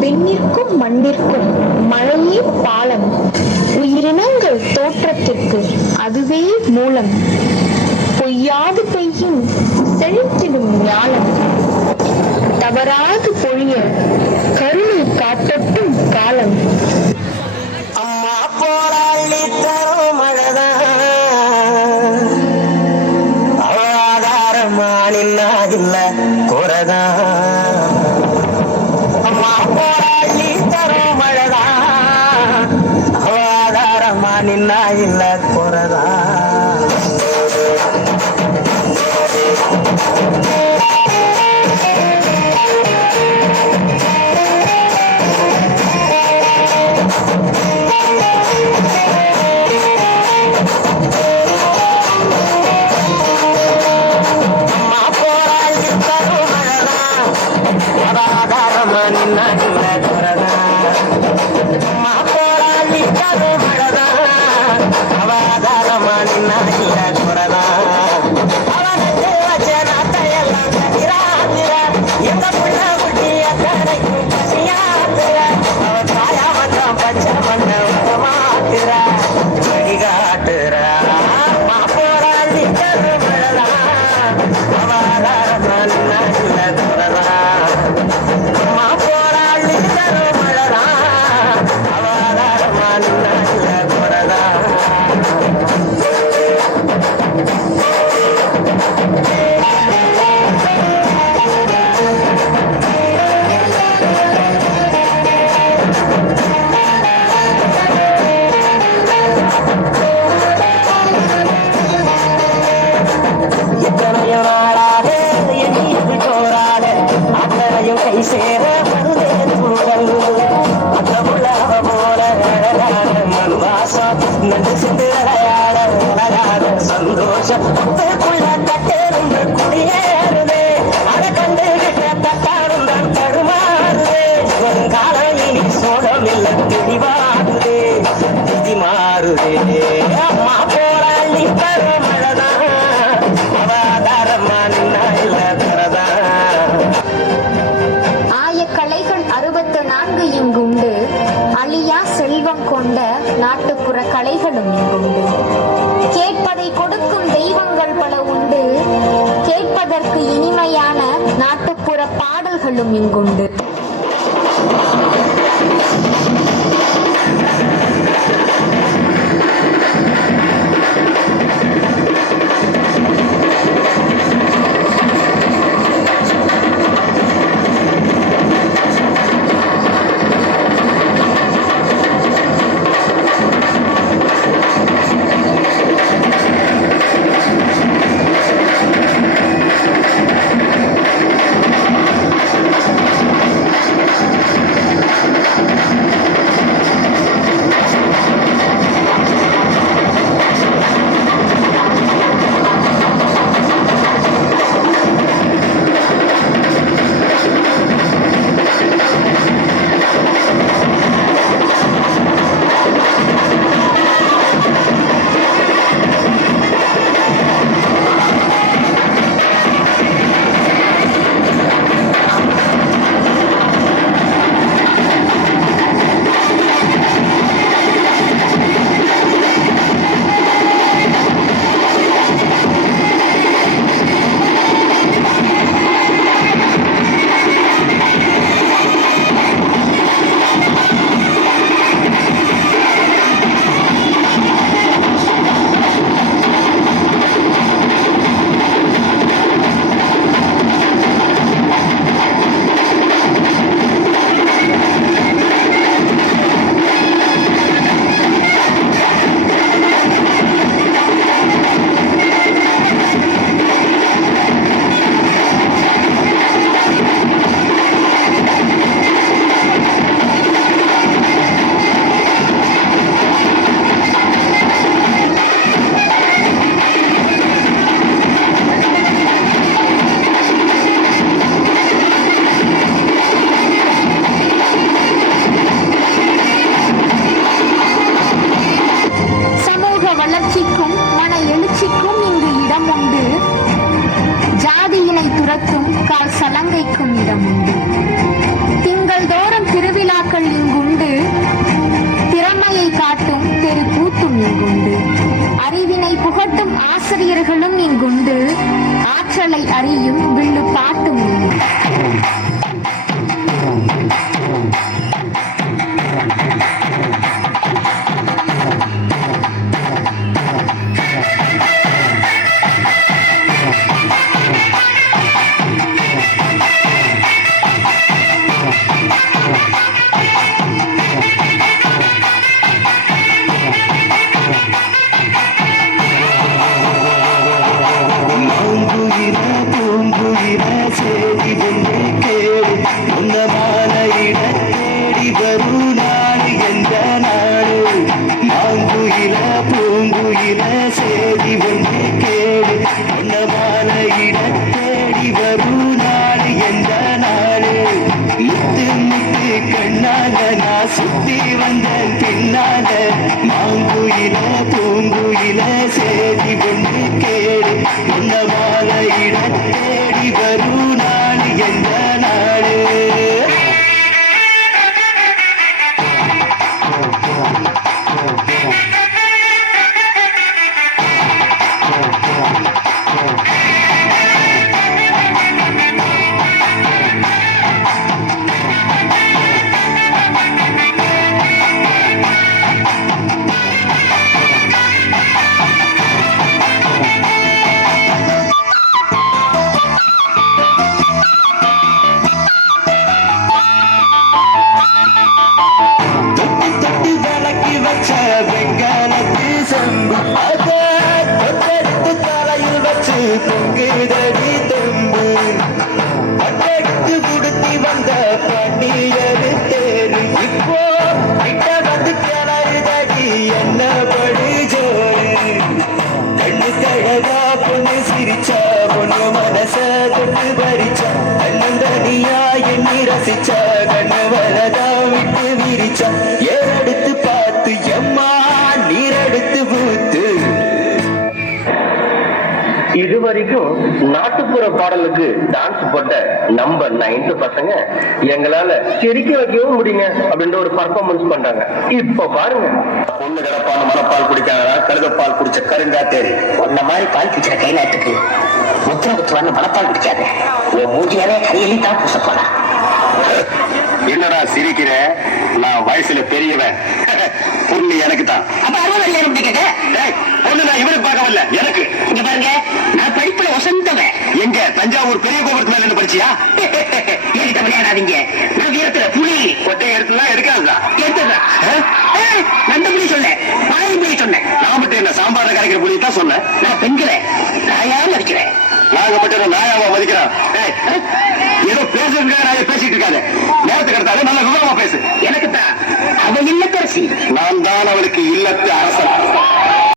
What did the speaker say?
விண்ணிற்கும் மண்ணிற்கும் மழையே பாலம். உயிரினங்கள் தோற்றத்திற்கு அதுவே மூலம். பொய்யாது பெய்யும் செழித்திடும் ஞாலம். தவறாது பொழிய கருணை காட்டட்டும் காலம். அம்மா போராளி தரும் மழைதான் அவதாரமா நின்னா இல்ல குறைதான். அம்மா போராளி தரும் மழைதான் அவதாரமா நின்னா இல்ல குறைதான். சந்தோஷம் கட்டேருந்து குடியேறுதே அதை கண்டு தட்டாரும் தான் தடுமாறுதே. வருங்காலம் இனி சோழம் இல்லை தெளிவாடுதே விதி மாறுதே. அம்மா போராளி தரும் மழைதான் அவதாரமா நின்னா இல்ல தரதான். ஆயக்கலைகள் 64 இங்குண்டு. அழியா செல்வம் கொண்ட நாட்டுப்புற கலைகளும் இங்குண்டு. கேட்பதை கொடுக்கும் தெய்வங்கள் பல உண்டு. கேட்பதற்கு இனிமையான நாட்டுப்புற பாடல்களும் இங்குண்டு. அறியும் வில்லு பாட்டும் உண்டு. சுத்தி வந்த பின்னால மாங்குயில பூங்குயில சேதி ஒன்று கேடு உன்ன மாலையிட தேடி வரும் நாள் எந்த நாடு. வெங்காலத்து செம்பு அத தொட்டெடுத்து தலையில் வச்சு பொங்குதடி தெம்பு பட்டெடுத்து குடுத்தி வந்த பண்டியரு தேரு இப்போ கிட்ட வந்து கிளறுதடி என்ன படி ஜோரு கண்ணு கழகா பொண்ணு சிரிச்சா பொண்ணு மனச தொட்டு பறிச்சா கண்ணந்தனியா எண்ணி ரசிச்சா கண்ணு வலதா விட்டு விரிச்சா ஏறெடுத்து பார்த்து எம்மா நீரெடுத்து பூத்து. இதுவரைக்கும் நாட்டுப்புற பாடலுக்கு டான்ஸ் போட்ட நம்ம 9th பசங்க எங்களால சிரிக்க வைக்கவும் முடியுங்க அப்படின்ற ஒரு பர்ஃபார்மன்ஸ் பண்றாங்க. இப்ப பாருங்க, பொண்ணு கிடப்பான மனப்பால் குடிக்காதா கழுதப்பால் குடிச்ச கருங்காத்தேரி உன்ன மாதிரி பால் குடிக்கிற கைநாட்டுக்கு முத்திர குத்துவான்னு மனப்பால் குடிக்காது உன் மூஞ்சியாவே கையிலே தான் பூச போனா. என்னடா சிரிக்கிற? நான் வயசுல பெரியவன், பொண்ணு எனக்கு தான். அப்ப பொண்ணு நான் இவனுக்கு பார்க்க வரல, எனக்கு. இங்க பாருங்க, நான் படிப்புல வசந்தவன். எங்க தஞ்சாவூர் பெரிய கோபுரத்து மேல இருந்து படிச்சியா? என்கிட்ட விளையாடாதீங்க, நான் வீரத்துல புலி. கொட்டை எடுத்துலாம் எடுக்காதுதான். எடுத்துதா நந்த புலி சொன்னேன், பாய் புலி சொன்னேன். நான் மட்டும் என்ன சாம்பார கரைக்கிற புலி தான் சொன்னேன். நான் பெண்களை நாயா மதிக்கிறேன். நாங்க மட்டும் நாயாவா மதிக்கிறோம்? ஏதோ பேசுறதுக்காக நான் பேசிட்டு இருக்காது. நேரத்துக்கு எடுத்தாலும் நல்ல விவரமா பேசு. எனக்கு தான் அவ இல்லத்தரசி, நான் தான் அவளுக்கு இல்லத்து